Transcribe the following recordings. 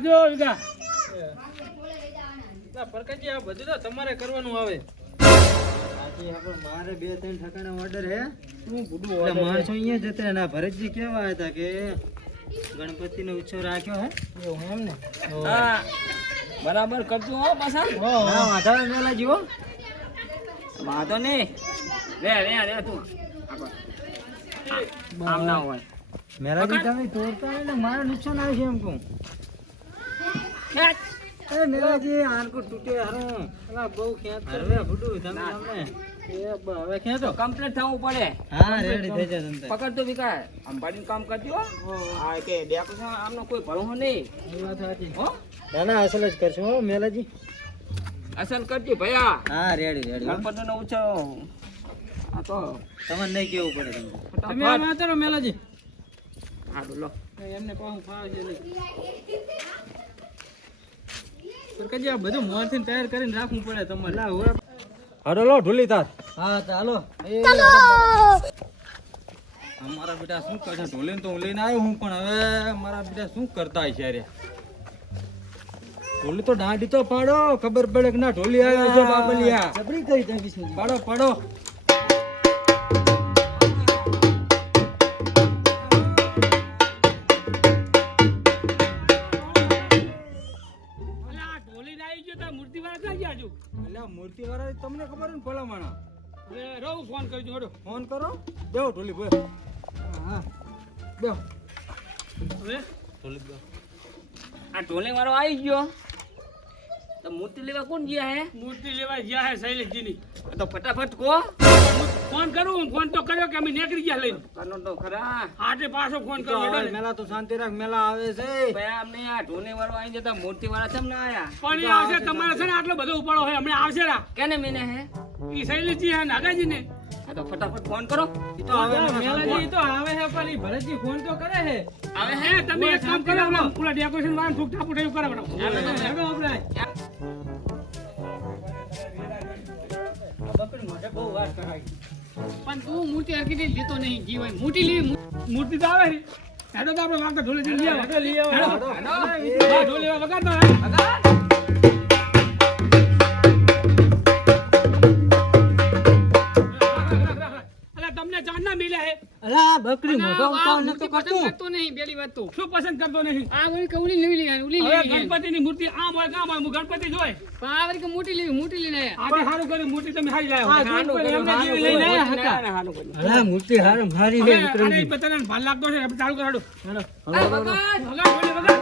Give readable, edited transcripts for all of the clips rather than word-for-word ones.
રાખજો વિકા. પરકજી આ બધું તો તમારે કરવાનું આવે. મારે 2-3 ઠકાણા ઓર્ડર હે. શું ગુડું એટલે માણસો અહીંયા જતા ના ભરતજી કેવા હતા કે ગણપતિનો ઉત્સવ રાખ્યો હે એવું એમ ને. હા બરાબર કરજો હો પાછા. હા વાંધો મેલા જીવો વાંધો નહીં. રે તું આમ ના હોય. મેલાજી તમે તોડતા હોય ને મારે નુકસાન આવે છે એમ કહું. એ મેલાજી આનકો તૂટે હારું અલા બહુ ખેંચ અરે બુડું તમે સામે હવે ખેંચો કમ્પ્લીટ થવું પડે. હા રેડી થઈ જાય તમે પકડ તો વિકા અંબાડી કામ કરતી હો. હા કે ડેકોરેશન આમનો કોઈ ભરોસો નહીં. એ વાત સાચી હો ના ના અસલ જ કરશું હો મેલાજી. અસલ કરજો ભૈયા. હા રેડી ગણપતિનો ઉત્સવ આ તો તમને નહીં કેવું પડે તમને. તમે આમ આતરો મેલાજી. હા બોલો. એમને પાછું ફાવે છે નહીં. પરકજી આ બધું મોરથી તૈયાર કરીને રાખવું પડે તમારે. લા હવે હાલો લો ઢોલી તાર. હા ચાલો અમારા બેટા શું કરશે? ઢોલીને તો હું લઈને આવ્યો હું, પણ હવે મારા બેટા શું કરતા હશે રે? ઢોલી તો દાંડી તો પાડો, ખબર પડે કે ના ઢોલી આવ્યો છે બાબલિયા. જબરી કરી તમે શું પાડો પાડો. મૂર્તિ વાળા તમને ખબર ને ભલા માણા. રહું ફોન કરજો. હડો ફોન કરો. બેહો ઢોલી ભાઈ. હા બેહો. હવે ઢોલી બેહો. આ ઢોલે વાળો આવી ગયો તો મૂર્તિ લેવા કોણ ગયા હે? મૂર્તિ લેવા ગયા હે શૈલેષજીની. તો ફટાફટ કો ફોન કરું. ફોન તો કર્યો કે અમે નીકળી ગયા લઈને. કરનો તો ખરા. આટે પાછો ફોન કરો. મેલા તો શાંતિ રાખ, મેલા આવે છે. ભાઈ અમને આ ઢોલે વાળો આવી જતા મૂર્તિ વાળા કેમ ના આયા? પણ એ આવશે તમારે છે ને આટલો બધો ઉપાડો હોય હમણાં આવશે રા. કેને મેને હે? ઈ શૈલેષજી હે નાગાજી ને. આ તો ફટાફટ ફોન કરો. તો હવે મેલાજી તો આવે છે પણ ઈ ભરતજી ફોન તો કરે છે. આવે હે તમે એક કામ કરો ને પૂરા ડેકોરેશન વાળા ફૂક ટાપુ ટાપુ કરાવો. આપણે બહુ વાત કરાય. પણ તું મૂર્તિ હરકી લેતો નહીં જીવાય. મૂર્તિ લેવી મૂર્તિ તો આવે ને. હેડો તો આપણે વાગતા ઢોલે લઈ આવો. ઢોલે વગાડતો હે. તમને જાણના મિલ્યા હે. અલા બકરી મોઢો ઉતાવ નતો કરતો નહીં. પેલી વાત તો શું પસંદ કરતો નહીં. આ વળી કવલી નવી લે ઉલી હવે ગણપતિની મૂર્તિ આમ હોય કામ હોય. હું ગણપતિ જોય પણ આ વળી કે મોટી લઈને આયા. આ સારું કર્યું. મૂર્તિ તમે હારી લાવ્યો. એમને જેવી લઈને આયા હતા. અલા મૂર્તિ હારી હે વિક્રમજી. બતાને ભાલ લાગતો છે. આપણે ચાલુ કરાડો. વગાડ. વગાડ.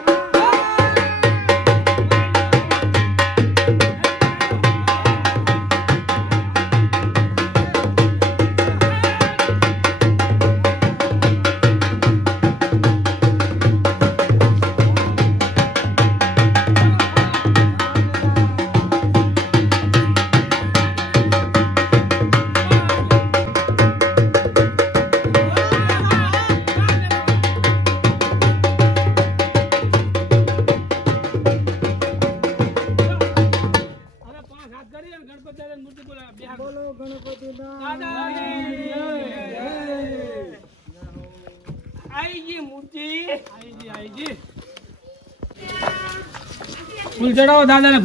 ફૂલ ચડાવો દાદાને.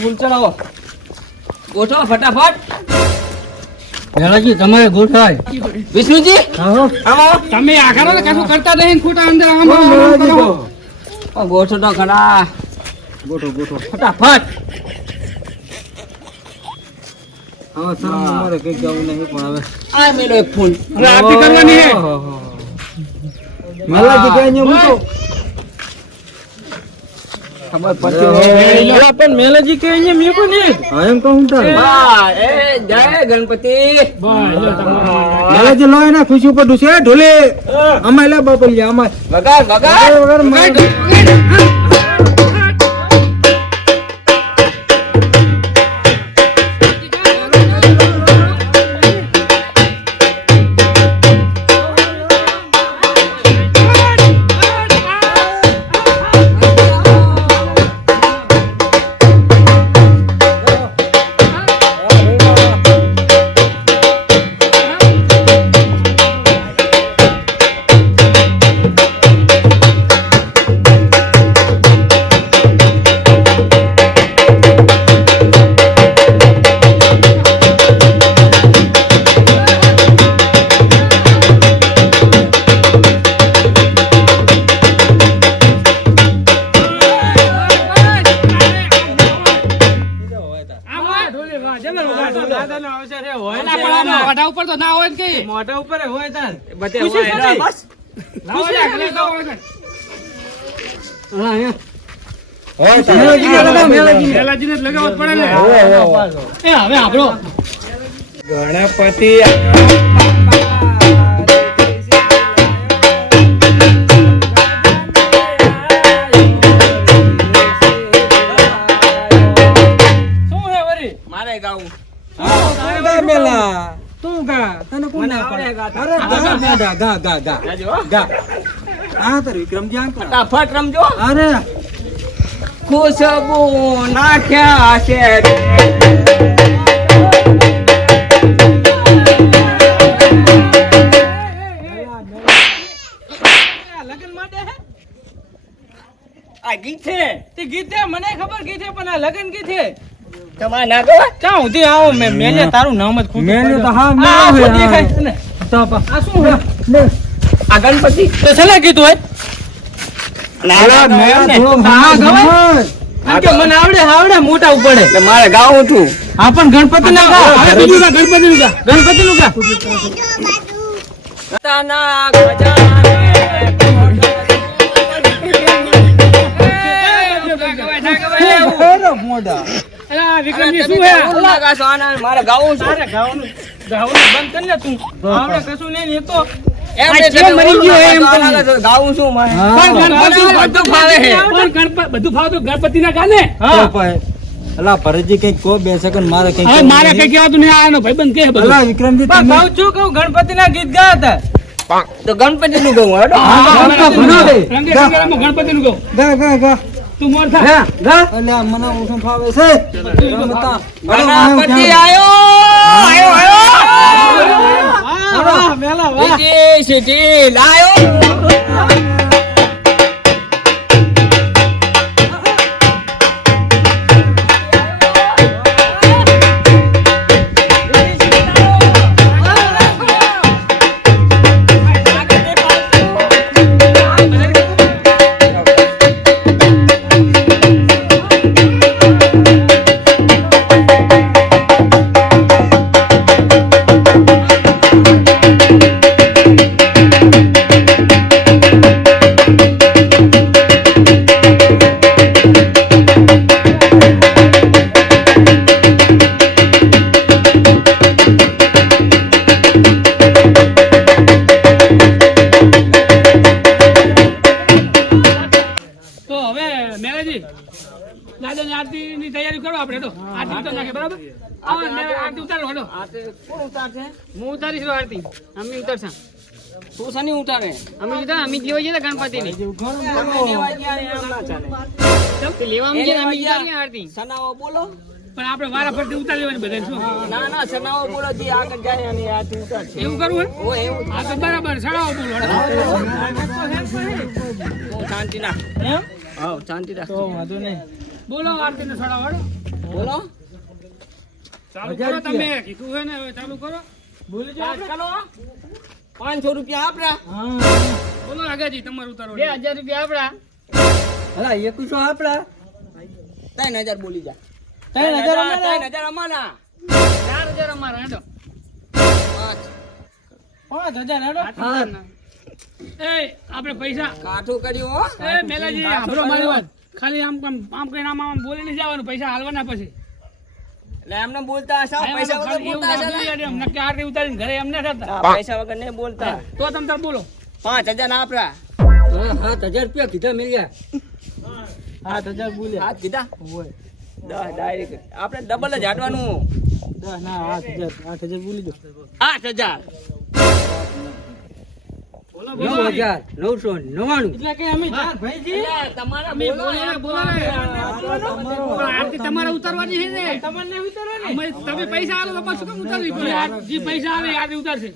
ફૂલ ચડાવો. ગોઠવો ફટાફટ. મેલાજી તમારે ગોઠવાય. વિષ્ણુજી આવો આવો. તમે આ કરો ને કશું કરતા નહીં. ખોટા અંદર ગોઠો તો ખરા. ગોઠો ફટાફટ. હવે સર મારે કઈ જવું નહીં પણ હવે આ મેલો એક ફૂલ. હવે આરતી કરવાની હે. મેલાજી કઈ નહીં મૂકો. ખબર પડતી પણ મેલાજી કે અહીંયા મેં પણ નહીં. હા એમ કહું તાર એ જય ગણપતિ. મેલાજી લો એને ખુશી ઉપર ડુસે ઢોલે અમાય લે બાપલિયા અમાય વગાડ વગાડ. દાદાનો અવસર એ હોય ને. મોઢા ઉપર તો ના હોય ને કઈ. મોઢા ઉપર એ હોય તાર. બધે ખુશી હોય ખરી. બસ લાવો લે, ઘરે લાવો લે. હા, અહીંયા. મેલાજીને જ લગાવવો જ પડે ને. એ હવે આપણો ગણપતિ શું હે વરી? મારે ગાવું તું ગા તને કોણ ના મને આવડે પાડે? ગાતા. અરે ગા ગા ગા ગા ગાજો હો. ગા આ તાર વિક્રમજી આમ કરો. ફટાફટ રમજો અરે ખુશબુ નાખ્યા છે લગન માટે હે? આ ગીત છે તે ગીત છે, મને ખબર ગીત છે, પણ આ લગન ગીત છે. તમારે ના ગવા ક્યાં સુધી આવો મેલે તારું નામ જ ખોટું મેને તો પડ્યું. હા આ મેલો આખો હે, દેખાય છે ને. તો પા આ શું હે? આ ગણપતિ તો છેલ્લે ગીત હોય ના હા, ગવાય. કેમ કે મને આવડે મોટા ઉપડે. એટલે મારે ગાવું છું હા પણ ગણપતિ ના ગા. હવે બીજું ગા, ગણપતિ નું ગા. ગણપતિ નું ગા. તાના ગજાને અરે મોઢા અલા, વિક્રમજી શું હે? મારે ગાવું છું તારે ગાવાનું બંધ કરી લે તું. આવડે કશું નહીં ને એ તો. એમ આ ને ચેમ મરી ગયો એમ ગાવાના તો ગાવું છું મારે પણ ગણપતિ બધું ફાવે છે. પણ બધું ફાવતું ગણપતિ ના ગાને. તો ભાઈ અલા ભરતજી કઈક કો 2 સેકન્ડ મારે કઈક હવે મારે કઈ કહેવાતું નહીં. આનો ભાઈબંધ કે બધું. અલા વિક્રમજી પણ તમે કહું છું કહું ગણપતિના ગીત ગાતા. તો ગણપતિ નું ગાવું હેડો ગણપતિનું કહું. ગા ગા ગા તું મોર થા. અલ્યા મને ઓછું ફાવે છે રમતા. ગણપતિ આયો આયો આયો વાહ, મેલા વાહ. સીટી સીટી લાયો તો હવે મેલાજી દાદાની આરતીની તૈયારી કરો આપણે તો. આરતી ઉતાર નાખે બરાબર. આવો મેલા આરતી ઉતારો હેડો. કોણ ઉતારશે હું ઉતારીશ આરતી. અમે ઉતારશા. તું શની ઉતારે અમે લીધા અમે દીવો છે ગણપતિની. તમે લેવા ગયા ને એમ ના ચાલે લેવા અમે ગયા, અમે ઉતારીએ આરતી. સનાઓ બોલો પણ આપણે વારા ફરતી ઉતારી લેવાની બધાને શું? ના ના સનાઓ બોલો જે આગળ જાય અને આથી ઉતારશે એવું કરવું હે? ઓ એવું આ તો બરાબર સડાવો બોલો હેડો. ઓ શાંતિ રાખ એમ? હા શાંતિ રાખ તો વાંધો નહીં બોલો આરતીને સડાવો હેડો. બોલો ચાલુ કરો તમે. કીધું છે ને હવે ચાલુ કરો. બોલી ચાલો 500 રૂપિયા આપડા બોલો આગળજી તમારું ઉતારો. 2000 રૂપિયા આપડા. અલા 2100 આપડા 3000 બોલી જા 3000 અમારા 3000 અમારા 4000 અમારા હેડો. 5000 હેડો એ આપણે પૈસા કાઠું કર્યું હો એ મેલાજી સાંભળો મારી વાત. ખાલી આમ કઈને આમ બોલી નહીં જવાનું. પૈસા હાલવાના પછી. એટલે એમને બોલતા હશો પૈસા વગર બોલતા હશો ને? નક્કી આરતી ઉતારીને ઘરે એમને થતા. હા, પૈસા વગર નહીં બોલતા તો તમે તાર બોલો. 5000 આપડા 7000 રૂપિયા કીધા મળ્યા 7000 બોલ્યા હાથ કીધા 10 ડાયરેક્ટ આપણે ડબલ જ હાડવાનું 10 ના 8000 બોલી દો 8000 બોલો 9999 એટલે કે અમે ચાર ભાઈજી તમારા અમે બોલો બોલો ને. પણ આરતી તમારે ઉતારવાની છે ને. તમને ઉતારવાની. અમે તમે પૈસા આલો તો પાછું કેમ ઉતારવી પડે? જે પૈસા આવે એ આરતી ઉતારશે.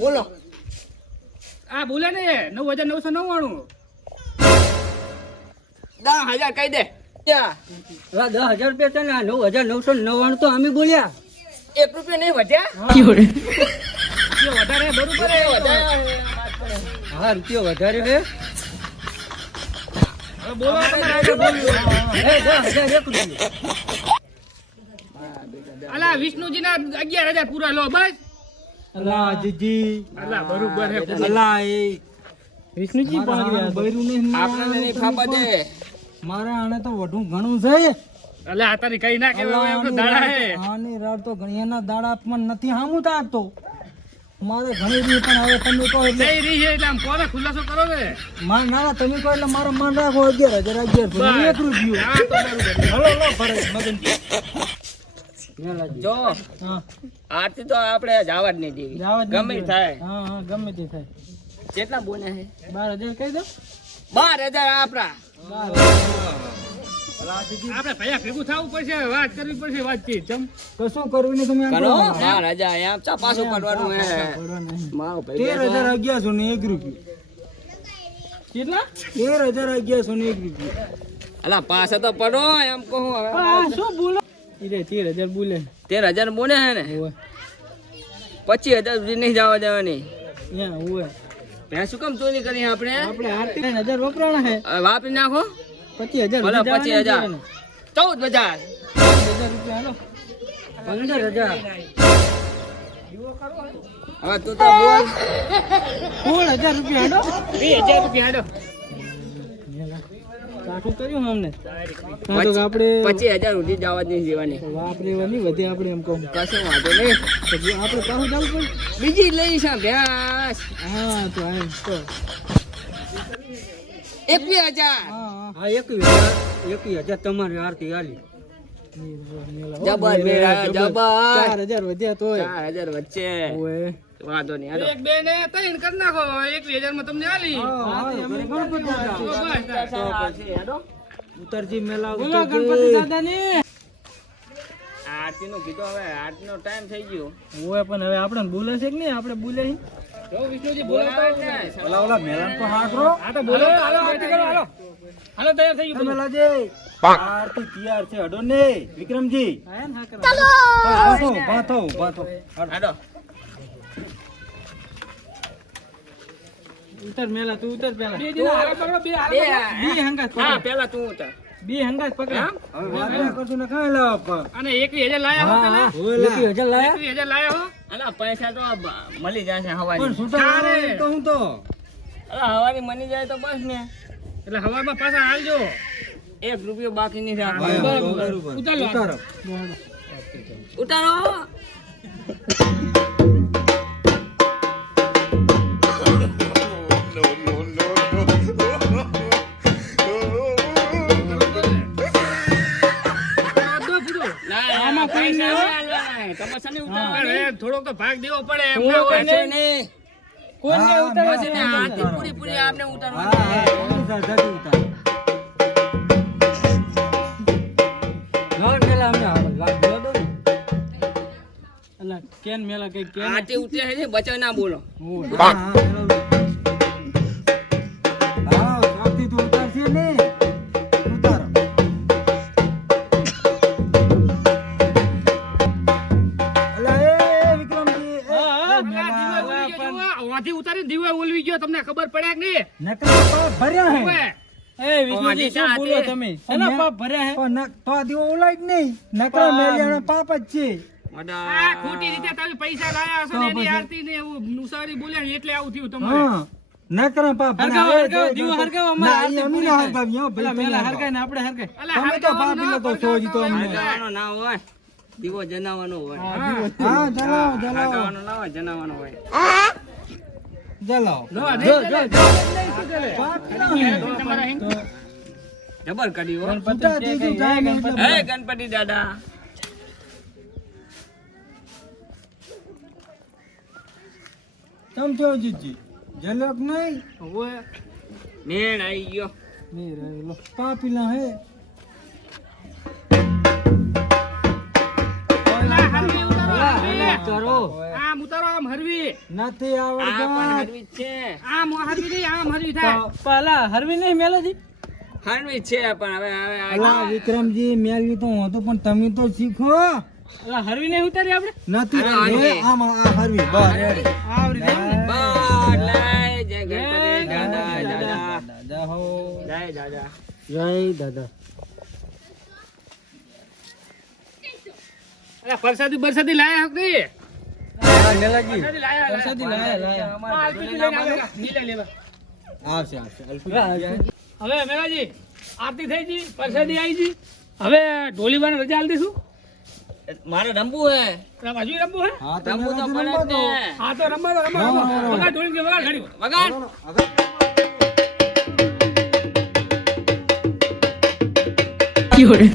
બોલો આ બોલે ને 9999. 10000 કહી દે ક્યાં? 10000 રૂપિયા છે ને 9999 તો અમે બોલ્યા 1 રૂપિયા નહીં વધ્યા જે વધારે બરોબર હે. હા રૂપિયો વધારે છે હવે બોલો તમારે આગળ બોલવું. એ 10000 એક રૂપિયો અલા વિષ્ણુજીના 11,000 પૂરા લો બસ. અલા જીજી અલા બરોબર હે. અલા એ વિષ્ણુજી પણ બૈરું નહીં આપણને નહીં ફાપા દે. મારા આને તો વધુ ઘણું છે. અલા આ તારી કઈ ના કહેવાય એમ તો દાડા હે. આની રાત તો ઘણી એના દાડા પણ નથી હામું તાકતો મારે ઘણી રી પણ હવે તમે કહો એટલે જઈ રહી છે એટલે આમ કોને ખુલાસો કરો ને. માર ના તમે કહો એટલે મારો માન રાખો 11,000 એક રૂપિયો હા તો બરોબર. હલો લો ભરે મગનજી જો હા આરતી તો આપણે જવા જ નહીં દેવી. જાવા જ ગમે નહીં થાય. હા હા ગમે તે થાય કેટલા બોને છે? 12,000 કહી દો 12,000 આપણા. આપણે ભૈયા ભેગું થવું પડશે, વાત કરવી પડશે, વાતચીત ચમ. કશું કરવું નહીં તમે એમ કરો કહો. 12,000 એમ ચપાસું કરવાનું હે. પડવા નહીં. મારો ભાઈ 13,011 ને 1 રૂપિયો કેટલા? 13,011 ને 1 રૂપિયો અલા પાસે તો પડો એમ કહું હવે. આ શું બોલો ઈરે 13,000 બોલે 13,000 બોને હે ને ઓય 25,000 સુધી નહીં જવા દેવાની. યા ઓય ભેંસ શું કામ ચોરી કરી આપણે? આપણે 8,000 વપરાણા હે હવે વાપરી નાખો. 25,000 ભલે રૂપિયા 25,000. 14,000. 14,000 રૂપિયા હાલો 15,000 હવે તું તો બોલ. 16,000 રૂપિયા હાલો 2,000 રૂપિયા હાલો. કાઠું કર્યું ને અમને કાં તો આપણે 25,000 સુધી જવા જ નહીં દેવાની. વાપરેવાની વધે આપણે એમ કહું કશું વાંધો નહીં. પછી આપણે પાછું ચાલુ પડે બીજી લઈશ આ ભેંસ. હા તો એમ તો 21,000. હા 21,000 તમારી આરતી હાલી જબર મેળા જબર. 4,000 વધ્યા તોય 4,000 વચ્ચે ઓય વાંધો નહીં. હાલો. એક બે ને ત્રણ કરી નાખો. 21,000 માં તમને આલી. ઉતરજી મેલા બોલો ગણપતિ દાદાની. આરતીનું કીધું હવે આરતીનો ટાઈમ થઈ ગયો. ઓય પણ હવે આપણે બોલે છે કે નહીં આપણે બોલે છે જો વિષ્ણુજી બોલાવો ને. ઓલા મેલાન તો હાકરો હા તો બોલો. હાલો આરતી કરો હાલો. હાલો તૈયાર થઈ ગયું. મેલાજે આરતી તૈયાર છે હડો ને વિક્રમજી ચાલો. બાથો હાલો. ઉતર મેલા તું ઉતર પેલા બે જણા હારા પકડો, બે હારા પકડો. બી હંગાત હા પકડ પેલા તું ઉતાર. બી હંગાત પકડ એમ? હવે વાત ના કરજો ને કાઈ લાવ અને 21,000 લાયા હો પેલા. 21,000 લાયા 21,000 લાયા હો. અલા પૈસા તો મળી જશે હવાની. પણ છૂટા તો હું તો અલા હવાની મળી જાય તો બસ ને. એટલે હવારમાં પાછા હાલજો. 1 રૂપિયો બાકી નહીં રાખવાનો. બરોબર. ઉતારો. ઉતારો ઉતારો. આમાં કોઈ પૈસા નહીં. નહીં હાલવાના. તમારે શેની ઉતારવાની? અરે, થોડોક તો ભાગ દેવો પડે એમ થોડો ના હોય. પૈસે નહીં. કોઈને પછી ને આરતી પૂરી આપને ઉતારવાની. કેન મેલા કઈ કેન આરતી ઉતરે છે બચાવ ના બોલો. વાંથી ઉતારીને દીવો ઓલવી ગયો. તમને ખબર પડે કે નહીં? ભર્યા હે ઓવે. એ વિષ્ણુજી શું બોલો તમે એના પાપ ભર્યા હે પણ તો આ દીવો ઓલાય જ નહીં નકરા મેલિયાના પાપ જ છે આ ખોટી રીતે તમે પૈસા લાયા હશો ને એની આરતી ને એવું મુસારી બોલ્યા ને એટલે આવું થયું તમારે. હા નકરા પાપ હરગાવો, ભર્યા. હરગાવો, દીવો હરગાવો, અમારે ના, આરતી અમે પૂરી ના થાય. હરગાવીએ, હો, ભાઈ, મેલા તમે હરગાય ને આપણે હરગાય અલા, તમે તો હરગાવાનો પાપી ના લોકો છો હજી તો હરગાવો અમને. જનાવાનો ના હોય. દીવો જનાવાનો હોય. હા જલાવો જલાવો હરગાવાનો ના હોય, જનાવાનો હોય. જલાવો નો, જો નહીં જો ચાલે. નહીં ચાલે. પાપ ના હે. તમારા હિંગ. તો જબર કરી હો. છૂટા દીધું જાય ને એટલે હે ગણપતિ દાદા. તમ થયો જીજી જલક નહીં ઓવે. મેણ આવી ગયો. નહીં રહેલો પાપીલા હે અલા, હરવી ઉતારો, હરવી. કરો આમ ઉતારો, આમ હરવી. નથી આ પણ આવડતા હરવી જ છે. આમ હરવી નહીં, આમ હરવી થાય. પેલા હરવી નહીં મેલાજી હરવી જ છે પણ હવે અલા વિક્રમજી મેલવી તો હતો પણ તમે તો શીખો અલા, હરવી નહીં ઉતારી આપણે? નથી અરે, હરવી. એ આમ આ હરવી બસ રેડી આવરી જાય ને. બસ લઈ જય ગણપતિ દાદા દાદા દાદા હો જય દાદા. જય દાદા અરે પરસાદી બરસાદી લાયા હક નહીં હા, મેલાજી. પરસાદી લાયા પરસાદી લાયા. હા, અલ્પીજી લઈને આવેલા. નીલા લેવા. આવશે. અલ્પી. હવે મેરાજી આરતી થઈ ગઈ પરસાદી આવી ગઈ હવે ઢોલીવાને રજા આલી દઈશું મારે રમવું હે હજુ રમવું હે હા, રમવું તો મેલાજી પડે જ ને. હા તો રમવા દો વગાડ ઢોલી કે વગાડ ઘડી વગાડ હવે Fiore.